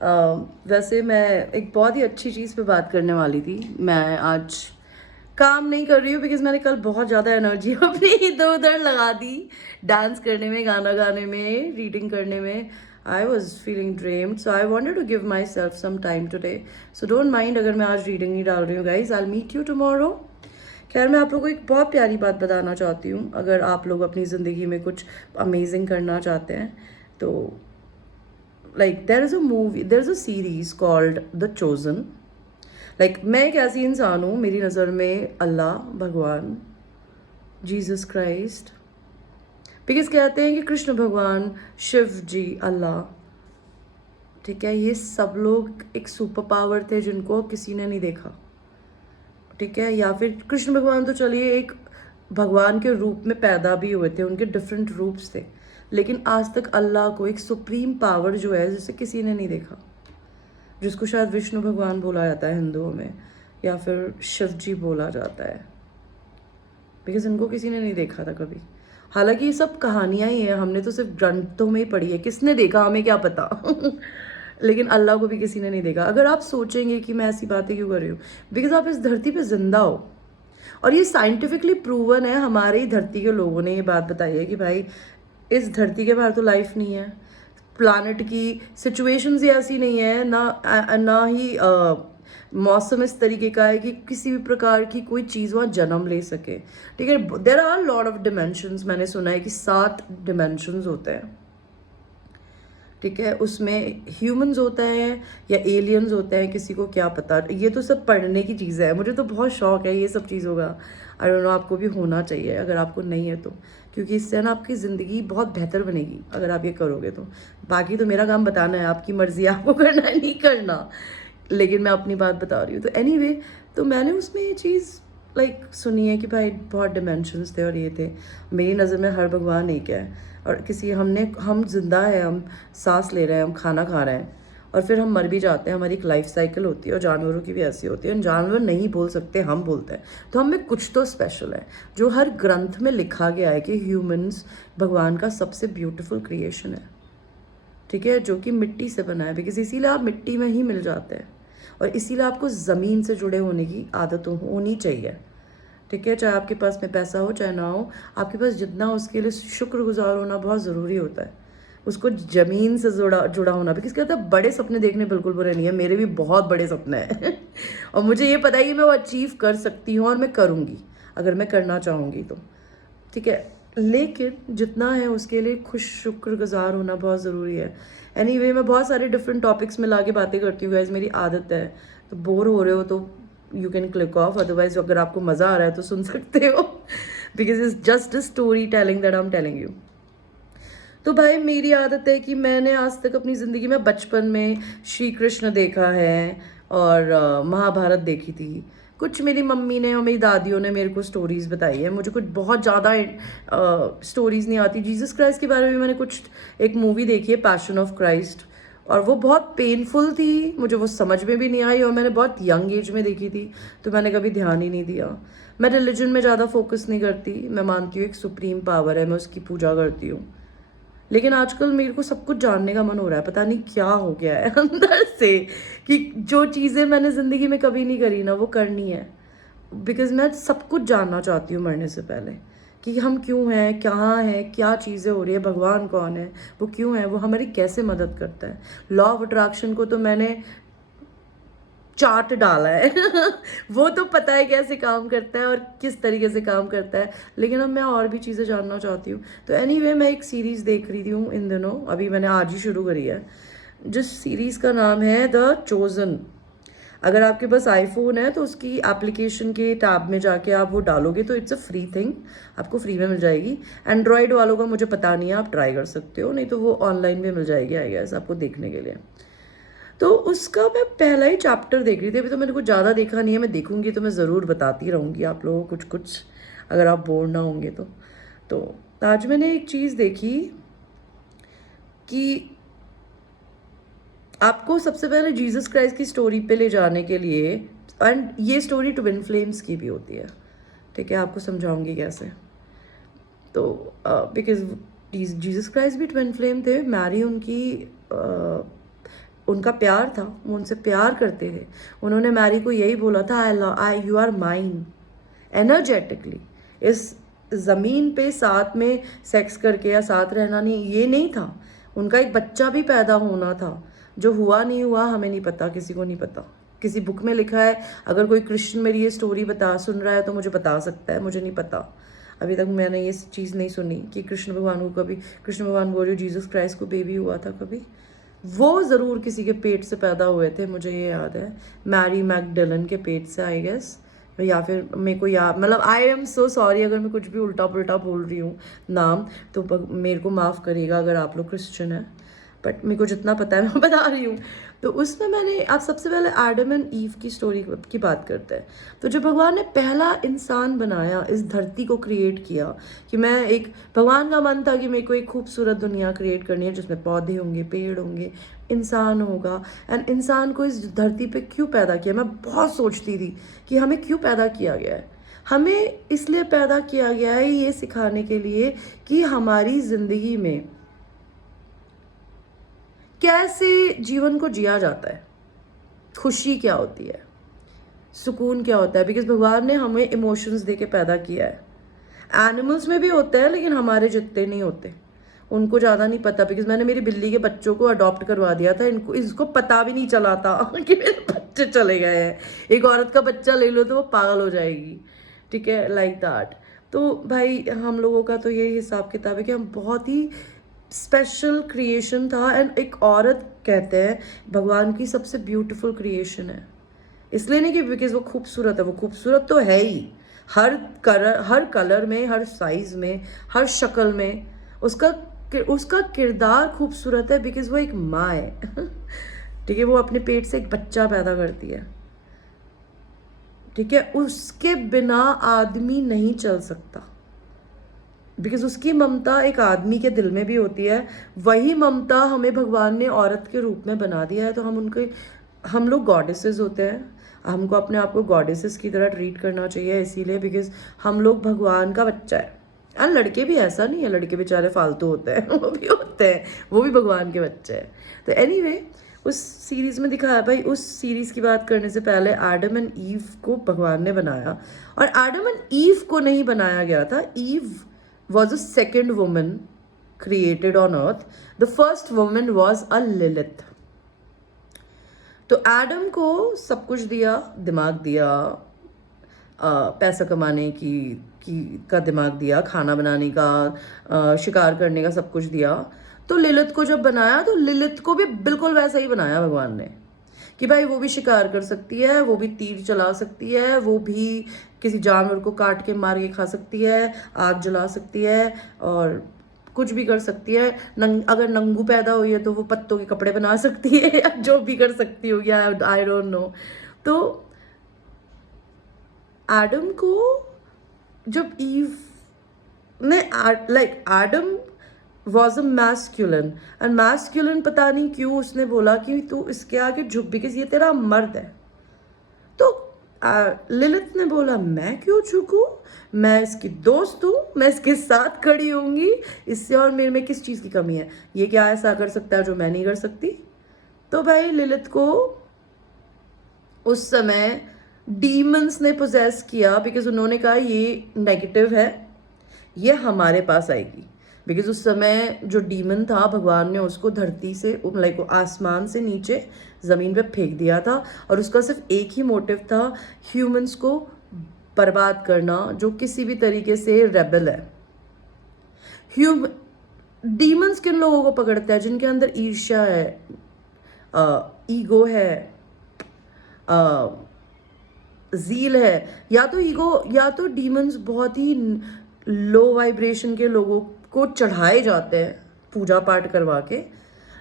वैसे मैं एक बहुत ही अच्छी चीज़ पे बात करने वाली थी। मैं आज काम नहीं कर रही हूँ बिकॉज़ मैंने कल बहुत ज़्यादा एनर्जी अपनी इधर-उधर लगा दी। डांस करने में, गाना गाने में, रीडिंग करने में। I was feeling drained, so I wanted to give myself some time today. So don't mind अगर मैं आज रीडिंग नहीं डाल रही हूँ guys. I will meet you tomorrow. खैर, मैं आप लोगों को एक बहुत प्यारी बात बताना चाहती हूँ। अगर आप लोग अपनी ज़िंदगी में कुछ अमेजिंग करना चाहते हैं तो there is a series called The Chosen. मैं एक ऐसी इंसान हूँ, मेरी नज़र में अल्लाह, भगवान, जीसस क्राइस्ट, बिकॉज कहते हैं कि कृष्ण भगवान, शिव जी, अल्लाह, ठीक है, ये सब लोग एक सुपर पावर थे जिनको किसी ने नहीं देखा, ठीक है। या फिर कृष्ण भगवान तो चलिए एक भगवान के रूप में पैदा भी हुए थे, उनके डिफरेंट रूप्स थे, लेकिन आज तक अल्लाह को एक सुप्रीम पावर जो है जिसे किसी ने नहीं देखा, जिसको शायद विष्णु भगवान बोला जाता है हिंदुओं में, या फिर शिव जी बोला जाता है, बिकॉज इनको किसी ने नहीं देखा था कभी। हालांकि ये सब कहानियां ही हैं, हमने तो सिर्फ ग्रंथों में ही पढ़ी है, किसने देखा हमें क्या पता लेकिन अल्लाह को भी किसी ने नहीं देखा। अगर आप सोचेंगे कि मैं ऐसी बातें क्यों कर रही हूँ, बिकॉज आप इस धरती पे जिंदा हो, और ये साइंटिफिकली प्रूवन है, हमारे ही धरती के लोगों ने ये बात बताई है कि भाई इस धरती के बाहर तो लाइफ नहीं है, प्लानट की सिचुएशंस ही ऐसी नहीं है, ना ही मौसम इस तरीके का है कि किसी भी प्रकार की कोई चीज़ वहाँ जन्म ले सके, ठीक है। There are lot of dimensions, मैंने सुना है कि 7 डिमेंशंस होते हैं, ठीक है। उसमें ह्यूमंस होते हैं या एलियंस होते हैं, किसी को क्या पता। ये तो सब पढ़ने की चीज़ें हैं, मुझे तो बहुत शौक है ये सब चीज़ों का। आई डोंट नो, आपको भी होना चाहिए अगर आपको नहीं है तो, क्योंकि इससे ना आपकी ज़िंदगी बहुत बेहतर बनेगी अगर आप ये करोगे तो। बाकी तो मेरा काम बताना है, आपकी मर्ज़ी, आपको करना है नहीं करना, लेकिन मैं अपनी बात बता रही हूँ। तो एनीवे, तो मैंने उसमें ये चीज़ सुनी है कि भाई बहुत डिमेंशंस थे और ये थे। मेरी नज़र में हर भगवान एक है, और हम जिंदा है, हम सांस ले रहे हैं, हम खाना खा रहे हैं, और फिर हम मर भी जाते हैं। हमारी एक लाइफ साइकिल होती है, और जानवरों की भी ऐसी होती है। जानवर नहीं बोल सकते, हम बोलते हैं, तो हम में कुछ तो स्पेशल है जो हर ग्रंथ में लिखा गया है कि ह्यूमंस भगवान का सबसे ब्यूटीफुल क्रिएशन है, ठीक है, जो कि मिट्टी से बना है, बिकॉज इसीलिए आप मिट्टी में ही मिल जाते हैं, और इसीलिए आपको ज़मीन से जुड़े होने की आदत होनी चाहिए, ठीक है। चाहे आपके पास में पैसा हो चाहे ना हो, आपके पास जितना हो उसके लिए शुक्रगुजार होना बहुत ज़रूरी होता है, उसको ज़मीन से जुड़ा होना भी। किसका कहता है बड़े सपने देखने बिल्कुल बुरे नहीं है, मेरे भी बहुत बड़े सपने हैं और मुझे ये पता है कि मैं वो अचीव कर सकती हूँ, और मैं करूँगी अगर मैं करना चाहूँगी तो, ठीक है। लेकिन जितना है उसके लिए खुश शुक्रगुजार होना बहुत ज़रूरी है। एनीवे, मैं बहुत सारे डिफरेंट टॉपिक्स में ला के बातें करती हूँ गाइज, मेरी आदत है। तो बोर हो रहे हो तो you can click of, otherwise अगर आपको मज़ा आ रहा है तो सुन सकते हो because it's just a story telling that I am telling you. तो भाई, मेरी आदत है कि मैंने आज तक अपनी ज़िंदगी में बचपन में श्री कृष्ण देखा है, और महाभारत देखी थी। कुछ मेरी मम्मी ने और मेरी दादियों ने मेरे को स्टोरीज़ बताई है, मुझे कुछ बहुत ज़्यादा स्टोरीज़ नहीं आती। जीसस क्राइस्ट के बारे में मैंने कुछ एक मूवी देखी है, पैशन ऑफ क्राइस्ट, और वो बहुत पेनफुल थी, मुझे वो समझ में भी नहीं आई, और मैंने बहुत यंग एज में देखी थी, तो मैंने कभी ध्यान ही नहीं दिया। मैं रिलीजन में ज़्यादा फोकस नहीं करती, मैं मानती हूँ एक सुप्रीम पावर है, मैं उसकी पूजा करती हूँ। लेकिन आजकल मेरे को सब कुछ जानने का मन हो रहा है, पता नहीं क्या हो गया है अंदर से, कि जो चीज़ें मैंने ज़िंदगी में कभी नहीं करी ना, वो करनी है। बिकॉज मैं सब कुछ जानना चाहती हूँ मरने से पहले, कि हम क्यों हैं, कहाँ हैं, क्या चीज़ें हो रही है, भगवान कौन है, वो क्यों है, वो हमारी कैसे मदद करता है। लॉ ऑफ अट्रैक्शन को तो मैंने चार्ट डाला है वो तो पता है कैसे काम करता है और किस तरीके से काम करता है, लेकिन अब मैं और भी चीज़ें जानना चाहती हूँ। तो एनीवे, मैं एक सीरीज़ देख रही हूँ इन दिनों, अभी मैंने आज ही शुरू करी है, जिस सीरीज़ का नाम है द चोज़न। अगर आपके पास आईफोन है तो उसकी एप्लीकेशन के टैब में जाके आप वो डालोगे तो इट्स अ फ्री थिंग, आपको फ्री में मिल जाएगी। एंड्रॉयड वालों का मुझे पता नहीं है, आप ट्राई कर सकते हो, नहीं तो वो ऑनलाइन भी मिल जाएगी आई गेस आपको देखने के लिए। तो उसका मैं पहला ही चैप्टर देख रही थी, अभी तो मैंने कुछ ज़्यादा देखा नहीं है, मैं देखूंगी तो मैं ज़रूर बताती रहूँगी आप लोगों को कुछ कुछ, अगर आप बोर ना होंगे तो आज मैंने एक चीज़ देखी कि आपको सबसे पहले जीसस क्राइस्ट की स्टोरी पे ले जाने के लिए, एंड ये स्टोरी ट्विन फ्लेम्स की भी होती है, ठीक है, आपको समझाऊंगी कैसे। तो बिकॉज जीसस क्राइस्ट भी ट्विन फ्लेम थे, मैरी उनकी उनका प्यार था, वो उनसे प्यार करते थे। उन्होंने मैरी को यही बोला था, आई यू आर माइन, एनर्जेटिकली। इस ज़मीन पे साथ में सेक्स करके या साथ रहना नहीं, ये नहीं था। उनका एक बच्चा भी पैदा होना था, जो हुआ नहीं हुआ हमें नहीं पता, किसी को नहीं पता। किसी बुक में लिखा है, अगर कोई क्रिश्चियन मेरी ये स्टोरी सुन रहा है तो मुझे बता सकता है, मुझे नहीं पता। अभी तक मैंने ये चीज़ नहीं सुनी कि कृष्ण भगवान को कभी, कृष्ण भगवान बोल रही, जीसस क्राइस्ट को बेबी हुआ था कभी। वो ज़रूर किसी के पेट से पैदा हुए थे, मुझे ये याद है, मैरी मैगडेलन के पेट से, आई गेस। या फिर मेरे को याद, मतलब आई एम सो सॉरी अगर मैं कुछ भी उल्टा पुल्टा बोल रही हूँ नाम, तो मेरे को माफ़ करिएगा अगर आप लोग क्रिश्चियन हैं, बट मेरे को जितना पता है मैं बता रही हूँ। तो उसमें मैंने, आप सबसे पहले एडम एंड ईव की स्टोरी की बात करते हैं। तो जब भगवान ने पहला इंसान बनाया, इस धरती को क्रिएट किया, कि मैं एक, भगवान का मन था कि मेरे को एक खूबसूरत दुनिया क्रिएट करनी है जिसमें पौधे होंगे, पेड़ होंगे, इंसान होगा। एंड इंसान को इस धरती पे क्यों पैदा किया, मैं बहुत सोचती थी कि हमें क्यों पैदा किया गया है। हमें इसलिए पैदा किया गया है ये सिखाने के लिए कि हमारी ज़िंदगी में कैसे जीवन को जिया जाता है, खुशी क्या होती है, सुकून क्या होता है। बिकॉज भगवान ने हमें इमोशंस दे के पैदा किया है। एनिमल्स में भी होते हैं लेकिन हमारे जितने नहीं होते, उनको ज़्यादा नहीं पता। बिकॉज मैंने मेरी बिल्ली के बच्चों को अडॉप्ट करवा दिया था, इसको पता भी नहीं चला था कि मेरे बच्चे चले गए हैं। एक औरत का बच्चा ले लो तो वो पागल हो जाएगी, ठीक है, लाइक दैट। तो भाई हम लोगों का तो यही हिसाब किताब है कि हम बहुत ही स्पेशल क्रिएशन था। एंड एक औरत कहते हैं भगवान की सबसे ब्यूटीफुल क्रिएशन है, इसलिए नहीं कि बिकॉज वो खूबसूरत है, वो खूबसूरत तो है ही, हर कलर में, हर साइज में, हर शक्ल में उसका किरदार खूबसूरत है, बिकॉज वो एक माँ है ठीक है, वो अपने पेट से एक बच्चा पैदा करती है, ठीक है, उसके बिना आदमी नहीं चल सकता। बिकॉज उसकी ममता एक आदमी के दिल में भी होती है, वही ममता हमें भगवान ने औरत के रूप में बना दिया है। तो हम लोग गॉडेसेस होते हैं, हमको अपने आप को गॉडेसेस की तरह ट्रीट करना चाहिए, इसीलिए बिकॉज हम लोग भगवान का बच्चा है। और लड़के भी ऐसा नहीं है, लड़के बेचारे फालतू होते हैं वो भी होते हैं, वो भी भगवान के बच्चे हैं। तो एनीवे उस सीरीज़ में दिखाया, भाई उस सीरीज़ की बात करने से पहले एडम एंड ईव को भगवान ने बनाया। और एडम एंड ईव को नहीं बनाया गया था, ewe was a second woman created on earth. The first woman was a Lilith. तो एडम को सब कुछ दिया, दिमाग दिया, पैसा कमाने का दिमाग दिया, खाना बनाने का, शिकार करने का सब कुछ दिया। तो लिलित को जब बनाया तो लिलित को भी बिल्कुल वैसा ही बनाया भगवान ने, कि भाई वो भी शिकार कर सकती है, वो भी तीर चला सकती है, वो भी किसी जानवर को काट के मार के खा सकती है, आग जला सकती है, और कुछ भी कर सकती है। अगर नंगू पैदा हुई है तो वो पत्तों के कपड़े बना सकती है या जो भी कर सकती होगी, आई डोंट नो। तो एडम को जब ईव ने, like Adam was a masculine, and masculine पता नहीं क्यों उसने बोला कि तू इसके आगे झुक, बिकॉज ये तेरा मर्द है। तो लिलित ने बोला मैं क्यों झुकूं, मैं इसकी दोस्त हूँ, मैं इसके साथ खड़ी होंगी, इससे और मेरे में किस चीज़ की कमी है, ये क्या ऐसा कर सकता है जो मैं नहीं कर सकती। तो भाई लिलित को उस समय डीमंस ने पोजेस किया, बिकॉज उन्होंने कहा ये नेगेटिव है, ये हमारे पास आएगी। बिकॉज उस समय जो डीमन था, भगवान ने उसको धरती से, लाइक आसमान से नीचे ज़मीन पे फेंक दिया था, और उसका सिर्फ एक ही मोटिव था, ह्यूमंस को बर्बाद करना, जो किसी भी तरीके से रेबल है। डीमंस किन लोगों को पकड़ता है? जिनके अंदर ईर्ष्या है, ईगो है, ज़ील है, या तो ईगो, या तो डीमंस बहुत ही लो वाइब्रेशन के लोगों को चढ़ाए जाते हैं पूजा पाठ करवा के,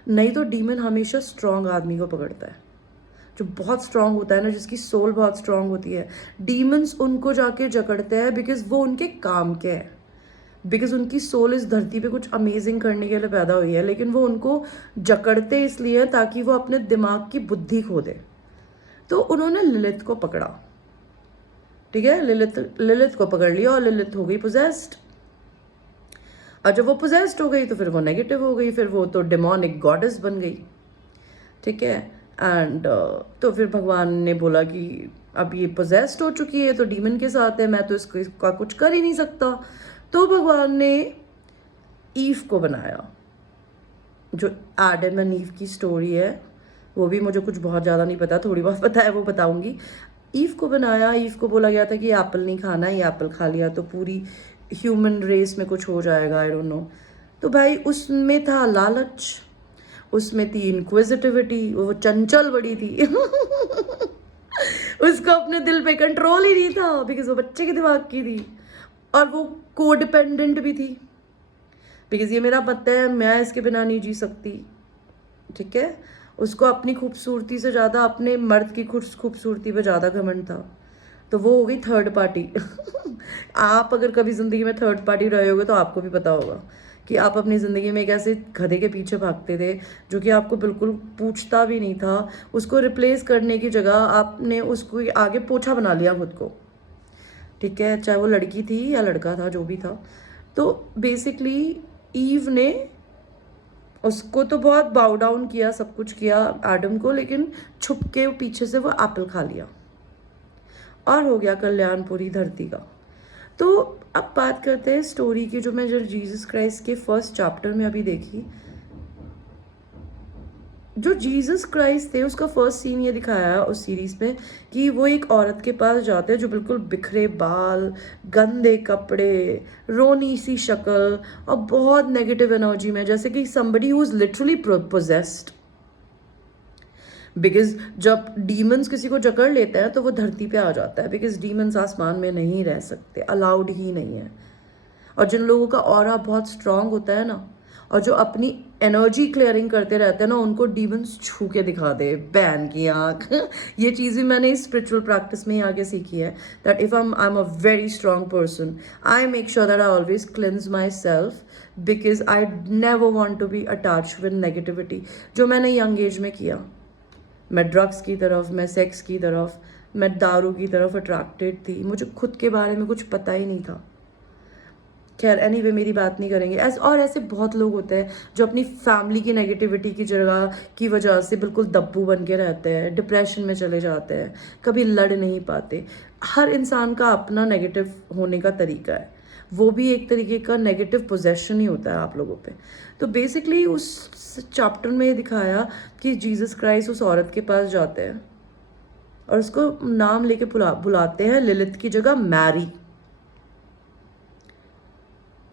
नहीं तो डीमन हमेशा स्ट्रांग आदमी को पकड़ता है, जो बहुत स्ट्रांग होता है ना, जिसकी सोल बहुत स्ट्रांग होती है। डीमंस उनको जाके जकड़ते हैं बिकॉज वो उनके काम के हैं, बिकॉज उनकी सोल इस धरती पे कुछ अमेजिंग करने के लिए पैदा हुई है, लेकिन वो उनको जकड़ते इसलिए ताकि वो अपने दिमाग की बुद्धि खो दे। तो उन्होंने लिलित को पकड़ा, ठीक है, लिलित को पकड़ लिया और लिलित हो गई पोजेस्ड। और जब वो पोजेस्ड हो गई तो फिर वो नेगेटिव हो गई, फिर वो तो डेमोनिक गॉडेस बन गई। ठीक है। एंड तो फिर भगवान ने बोला कि अब ये पोजेस्ड हो चुकी है तो डीमन के साथ है, मैं तो इसका कुछ कर ही नहीं सकता। तो भगवान ने ईव को बनाया। जो एडम एंड ईव की स्टोरी है वो भी मुझे कुछ बहुत ज़्यादा नहीं पता, थोड़ी बहुत पता है, वो बताऊंगी। ईव को बनाया, ईव को बोला गया था कि एप्पल नहीं खाना, ये एप्पल खा लिया तो पूरी ह्यूमन रेस में कुछ हो जाएगा, आई डोंट नो। तो भाई उसमें था लालच, उसमें थी इंक्विजिटिविटी, वो चंचल बड़ी थी उसको अपने दिल पे कंट्रोल ही नहीं था बिकॉज वो बच्चे के दिमाग की थी, और वो कोडिपेंडेंट भी थी बिकॉज ये मेरा पता है, मैं इसके बिना नहीं जी सकती, ठीक है। उसको अपनी खूबसूरती से ज़्यादा अपने मर्द की खूबसूरती पे ज़्यादा घमंड था, तो वो हो गई थर्ड पार्टी आप अगर कभी ज़िंदगी में थर्ड पार्टी रहे होगे तो आपको भी पता होगा कि आप अपनी ज़िंदगी में एक ऐसे गधे के पीछे भागते थे जो कि आपको बिल्कुल पूछता भी नहीं था। उसको रिप्लेस करने की जगह आपने उसको आगे पोछा बना लिया खुद को, ठीक है, चाहे वो लड़की थी या लड़का था, जो भी था। तो बेसिकली ईव ने उसको तो बहुत बाउ डाउन किया, सब कुछ किया एडम को, लेकिन छुप के पीछे से वो एप्पल खा लिया और हो गया कल्याण पूरी धरती का। तो अब बात करते हैं स्टोरी की, जो मैं जब जीसस क्राइस्ट के फर्स्ट चैप्टर में अभी देखी। जो जीसस क्राइस्ट थे उसका फर्स्ट सीन ये दिखाया है उस सीरीज में कि वो एक औरत के पास जाते हैं जो बिल्कुल बिखरे बाल, गंदे कपड़े, रोनी सी शक्ल और बहुत नेगेटिव एनर्जी में, जैसे कि somebody who is literally possessed। Because जब डीमंस किसी को जकड़ लेते हैं तो वो धरती पे आ जाता है, बिकॉज डीमंस आसमान में नहीं रह सकते, अलाउड ही नहीं है। और जिन लोगों का ऑरा बहुत स्ट्रांग होता है ना, और जो अपनी एनर्जी क्लियरिंग करते रहते हैं ना, उनको डीमंस छू के दिखा दे, बैन की आँख ये चीज़ भी मैंने इस स्पिरिचुअल प्रैक्टिस में ही आगे सीखी है, that if I am a very strong person, I make sure that I always cleanse myself, because I never want to be attach with negativity. जो मैंने यंग एज में किया, मैं ड्रग्स की तरफ, मैं सेक्स की तरफ, मैं दारू की तरफ अट्रैक्टेड थी, मुझे खुद के बारे में कुछ पता ही नहीं था। खैर एनीवे मेरी बात नहीं करेंगे। और ऐसे बहुत लोग होते हैं जो अपनी फैमिली की नेगेटिविटी की जगह की वजह से बिल्कुल दब्बू बन के रहते हैं, डिप्रेशन में चले जाते हैं, कभी लड़ नहीं पाते। हर इंसान का अपना नेगेटिव होने का तरीका है, वो भी एक तरीके का नेगेटिव पोजेशन ही होता है आप लोगों पे। तो बेसिकली उस चैप्टर में दिखाया कि जीसस क्राइस्ट उस औरत के पास जाते हैं और उसको नाम लेके बुलाते हैं, लिलिथ की जगह मैरी।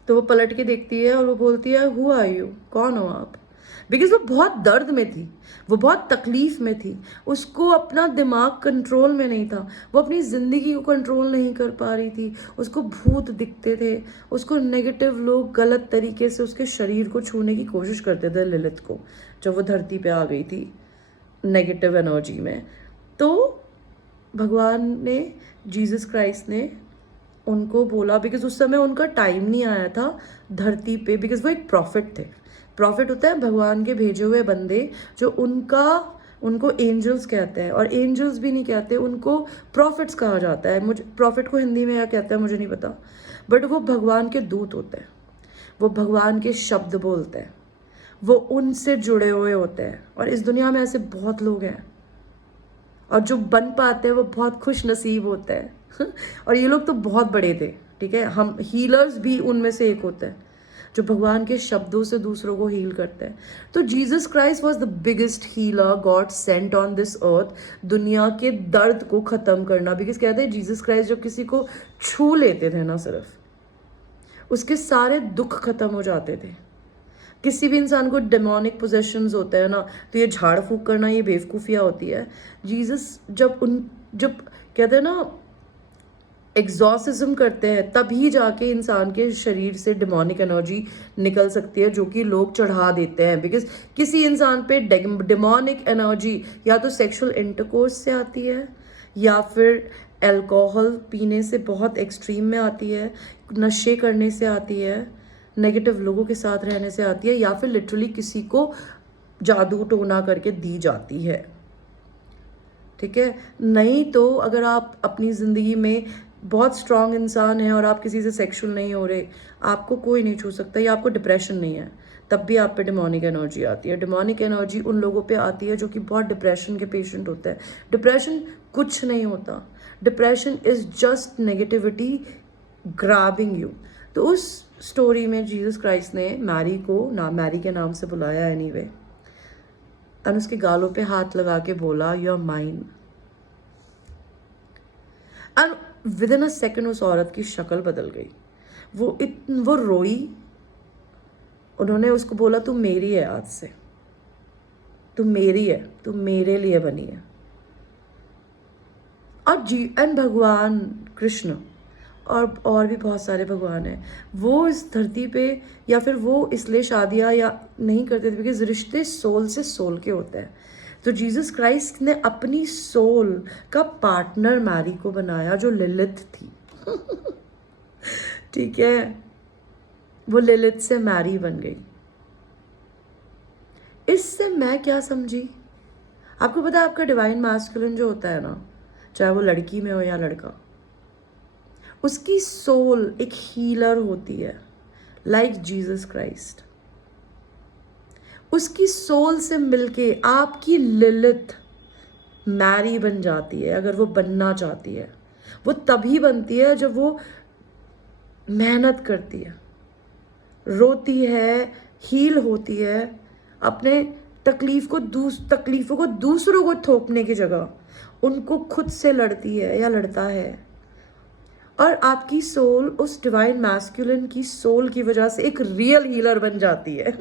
तो वो पलट के देखती है और वो बोलती है, हु आर यू, कौन हो आप? बिकॉज वो बहुत दर्द में थी, वो बहुत तकलीफ में थी, उसको अपना दिमाग कंट्रोल में नहीं था, वो अपनी ज़िंदगी को कंट्रोल नहीं कर पा रही थी, उसको भूत दिखते थे, उसको नेगेटिव लोग गलत तरीके से उसके शरीर को छूने की कोशिश करते थे लिलिथ को, जब वो धरती पे आ गई थी नेगेटिव एनर्जी में। तो भगवान ने, जीसस क्राइस्ट ने उनको बोला, बिकॉज उस समय उनका टाइम नहीं आया था धरती पे, बिकॉज वो एक प्रॉफिट थे। प्रॉफिट होता है भगवान के भेजे हुए बंदे, जो उनको एंजल्स कहते हैं, और एंजल्स भी नहीं कहते, उनको प्रॉफिट्स कहा जाता है। मुझे प्रॉफिट को हिंदी में क्या कहते हैं मुझे नहीं पता, बट वो भगवान के दूत होते हैं, वो भगवान के शब्द बोलते हैं, वो उनसे जुड़े हुए होते हैं। और इस दुनिया में ऐसे बहुत लोग हैं, और जो बन पाते हैं वो बहुत खुश नसीब होते हैं और ये लोग तो बहुत बड़े थे, ठीक है। हम हीलर्स भी उनमें से एक होते हैं जो भगवान के शब्दों से दूसरों को हील करते हैं। तो Jesus Christ was the biggest healer God Saint on this earth, दुनिया के दर्द को ख़त्म करना। बिकॉज कहते हैं जीसस क्राइस्ट जब किसी को छू लेते थे ना, सिर्फ उसके सारे दुख खत्म हो जाते थे। किसी भी इंसान को डेमोनिक पोजेशंस होते हैं ना, तो ये झाड़ फूक करना, ये बेवकूफ़ियाँ होती है। जीसस जब कहते हैं ना एग्जॉसिज्म करते हैं, तभी जाके इंसान के शरीर से डिमोनिक एनर्जी निकल सकती है, जो कि लोग चढ़ा देते हैं। बिकॉज किसी इंसान पे डिमोनिक एनर्जी या तो सेक्सुअल इंटरकोर्स से आती है, या फिर अल्कोहल पीने से बहुत एक्सट्रीम में आती है, नशे करने से आती है, नेगेटिव लोगों के साथ रहने से आती है, या फिर लिटरली किसी को जादू टोना करके दी जाती है, ठीक है। नहीं तो अगर आप अपनी ज़िंदगी में बहुत स्ट्रांग इंसान है और आप किसी से सेक्सुअल नहीं हो रहे, आपको कोई नहीं छू सकता, या आपको डिप्रेशन नहीं है, तब भी आप पे डिमोनिक एनर्जी आती है। डिमोनिक एनर्जी उन लोगों पे आती है जो कि बहुत डिप्रेशन के पेशेंट होते हैं। डिप्रेशन कुछ नहीं होता, depression is just negativity grabbing you. तो उस स्टोरी में जीसस क्राइस्ट ने मैरी को मैरी के नाम से बुलाया एनीवे, और उसके गालों पे हाथ लगा के बोला यू आर माइन। और विद इन अ सेकेंड उस औरत की शक्ल बदल गई। वो रोई। उन्होंने उसको बोला तू मेरी है, आज से तू मेरी है, तू मेरे लिए बनी है। और भगवान कृष्ण और भी बहुत सारे भगवान हैं, वो इस धरती पे, या फिर वो इसलिए शादियाँ या नहीं करते थे बिकॉज रिश्ते सोल से सोल के होते हैं। तो जीसस क्राइस्ट ने अपनी सोल का पार्टनर मैरी को बनाया जो लिलिथ थी। ठीक है, वो लिलिथ से मैरी बन गई। इससे मैं क्या समझी? आपको पता है आपका डिवाइन मैस्कुलिन जो होता है ना, चाहे वो लड़की में हो या लड़का, उसकी सोल एक हीलर होती है, लाइक जीसस क्राइस्ट। उसकी सोल से मिलके आपकी लिलिथ मैरी बन जाती है। अगर वो बनना चाहती है, वो तभी बनती है जब वो मेहनत करती है, रोती है, हील होती है, अपने तकलीफों को दूसरों को थोपने की जगह उनको खुद से लड़ती है या लड़ता है। और आपकी सोल उस डिवाइन मैस्कुलिन की सोल की वजह से एक रियल हीलर बन जाती है।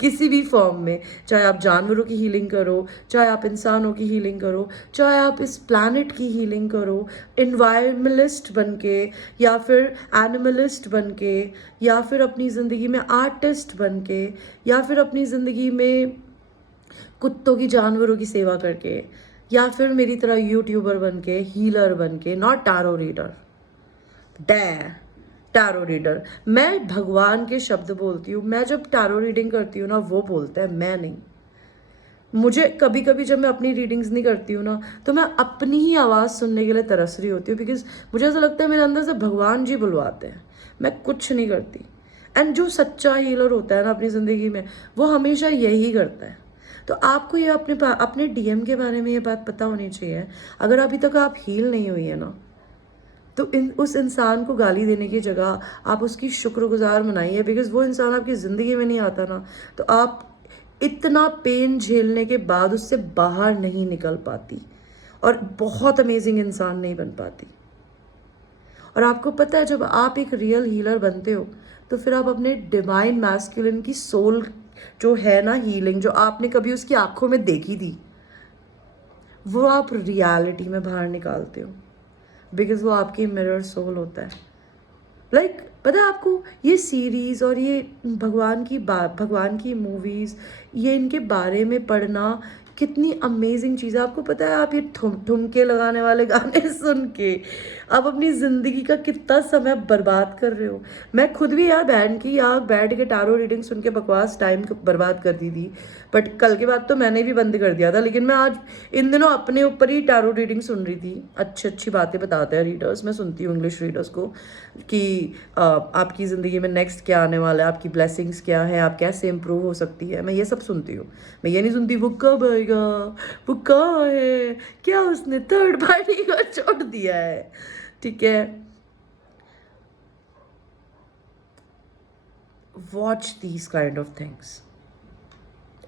किसी भी फॉर्म में, चाहे आप जानवरों की हीलिंग करो, चाहे आप इंसानों की हीलिंग करो, चाहे आप इस प्लैनेट की हीलिंग करो, इन्वायरमेंटलिस्ट बन के, या फिर एनिमलिस्ट बन के, या फिर अपनी ज़िंदगी में आर्टिस्ट बन के, या फिर अपनी ज़िंदगी में कुत्तों की, जानवरों की सेवा करके, या फिर मेरी तरह यूट्यूबर बन के, हीलर बन के, not tarot reader. Tarot reader, मैं भगवान के शब्द बोलती हूँ। मैं जब टैरो रीडिंग करती हूँ ना, वो बोलता है, मैं नहीं। मुझे कभी कभी जब मैं अपनी रीडिंग्स नहीं करती हूँ ना, तो मैं अपनी ही आवाज़ सुनने के लिए तरस रही होती हूँ, बिकॉज मुझे ऐसा लगता है मेरे अंदर से भगवान जी बुलवाते हैं। मैं कुछ नहीं करती। एंड जो सच्चा हीलर होता है ना अपनी ज़िंदगी में, वो हमेशा यही करता है। तो आपको ये अपने डीएम के बारे में ये बात पता होनी चाहिए। अगर अभी तक आप हील नहीं हुई है ना, तो उस इंसान को गाली देने की जगह आप उसकी शुक्रगुजार मनाइए, बिकॉज वो इंसान आपकी ज़िंदगी में नहीं आता ना, तो आप इतना पेन झेलने के बाद उससे बाहर नहीं निकल पाती और बहुत अमेजिंग इंसान नहीं बन पाती। और आपको पता है, जब आप एक रियल हीलर बनते हो, तो फिर आप अपने डिवाइन मैस्कुलिन की सोल जो है ना, हीलिंग जो आपने कभी उसकी आंखों में देखी थी, वो आप रियलिटी में बाहर निकालते हो, बिकॉज वो आपकी मिरर सोल होता है। लाइक पता है आपको, ये सीरीज़ और ये भगवान की मूवीज़, ये इनके बारे में पढ़ना कितनी अमेजिंग चीज़ है। आपको पता है, आप ये ठुमके लगाने वाले गाने सुन के आप अपनी ज़िंदगी का कितना समय बर्बाद कर रहे हो। मैं खुद भी यार बैठ के टैरो रीडिंग सुन के बकवास टाइम बर्बाद कर दी थी, बट कल के बाद तो मैंने भी बंद कर दिया था। लेकिन मैं आज इन दिनों अपने ऊपर ही टैरो रीडिंग सुन रही थी। अच्छी अच्छी बातें बताते हैं रीडर्स, मैं सुनती हूँ इंग्लिश रीडर्स को, कि आपकी ज़िंदगी में नेक्स्ट क्या आने वाला है, आपकी ब्लेसिंग्स क्या है, आप कैसे इम्प्रूव हो सकती है। मैं ये सब सुनती हूँ। मैं ये नहीं सुनती वो कब आएगा, वो कहाँ है, क्या उसने थर्ड पार्टी को छोड़ दिया है। ठीक है, watch these kind of things,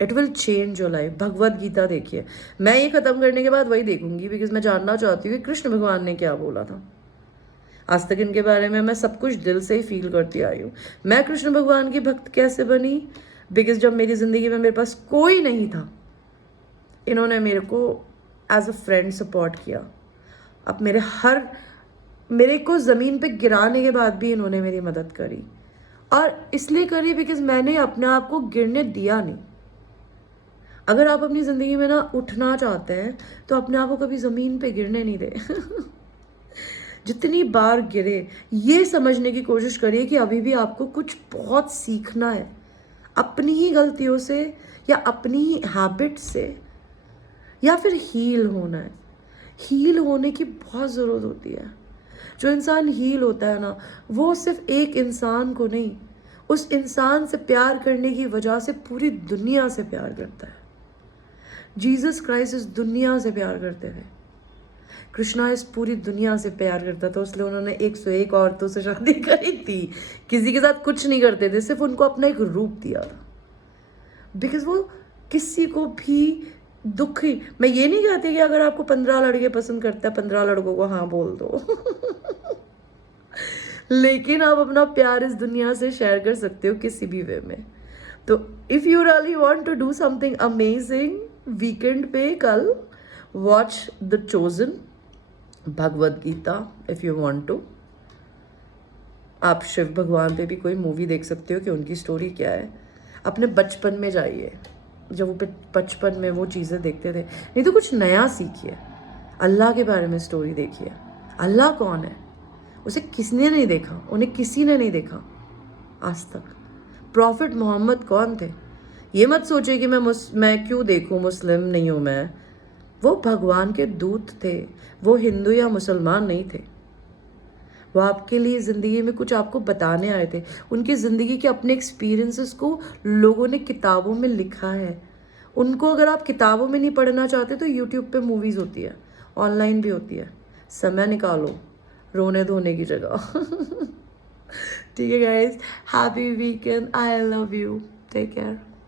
it will change your life. Bhagavad Gita देखिए, मैं ये ख़त्म करने के बाद वही देखूंगी, बिकॉज मैं जानना चाहती हूँ कि कृष्ण भगवान ने क्या बोला था। आज तक इनके बारे में मैं सब कुछ दिल से ही फील करती आई हूँ। मैं कृष्ण भगवान की भक्त कैसे बनी? बिकॉज जब मेरी ज़िंदगी में मेरे पास कोई नहीं था, इन्होंने मेरे को एज अ फ्रेंड सपोर्ट किया। अब मेरे को ज़मीन पे गिराने के बाद भी इन्होंने मेरी मदद करी, और इसलिए करी बिकॉज मैंने अपने आप को गिरने दिया नहीं। अगर आप अपनी ज़िंदगी में ना उठना चाहते हैं, तो अपने आप को कभी ज़मीन पे गिरने नहीं दे। जितनी बार गिरे, ये समझने की कोशिश करिए कि अभी भी आपको कुछ बहुत सीखना है, अपनी ही गलतियों से या अपनी ही हैबिट से, या फिर हील होना है। हील होने की बहुत ज़रूरत होती है। जो इंसान हील होता है ना, वो सिर्फ एक इंसान को नहीं, उस इंसान से प्यार करने की वजह से पूरी दुनिया से प्यार करता है। जीसस क्राइस्ट इस दुनिया से प्यार करते थे। कृष्णा इस पूरी दुनिया से प्यार करता था, इसलिए उन्होंने 101 औरतों से शादी करी थी। किसी के साथ कुछ नहीं करते थे, सिर्फ उनको अपना एक रूप दिया था। बिकॉज वो किसी को भी दुख ही, मैं ये नहीं कहती कि अगर आपको 15 लड़के पसंद करते हैं 15 लड़कों को हाँ बोल दो लेकिन आप अपना प्यार इस दुनिया से शेयर कर सकते हो किसी भी वे में। तो if you really want to do something amazing, weekend पे कल watch the chosen Bhagavad Gita. If you want to, आप शिव भगवान पे भी कोई मूवी देख सकते हो कि उनकी स्टोरी क्या है। अपने बचपन में जाइए, जब वो बचपन में वो चीज़ें देखते थे, नहीं तो कुछ नया सीखिए। अल्लाह के बारे में स्टोरी देखिए। अल्लाह कौन है, उसे किसने नहीं देखा, उन्हें किसी ने नहीं देखा आज तक। प्रॉफिट मोहम्मद कौन थे, ये मत सोचिए कि मैं क्यों देखूं, मुस्लिम नहीं हूँ मैं। वो भगवान के दूत थे, वो हिंदू या मुसलमान नहीं थे। वो आपके लिए ज़िंदगी में कुछ आपको बताने आए थे। उनकी ज़िंदगी के अपने एक्सपीरियंसेस को लोगों ने किताबों में लिखा है। उनको अगर आप किताबों में नहीं पढ़ना चाहते तो यूट्यूब पे मूवीज़ होती है, ऑनलाइन भी होती है। समय निकालो रोने धोने की जगह ठीक है guys, happy weekend, I love you, take care.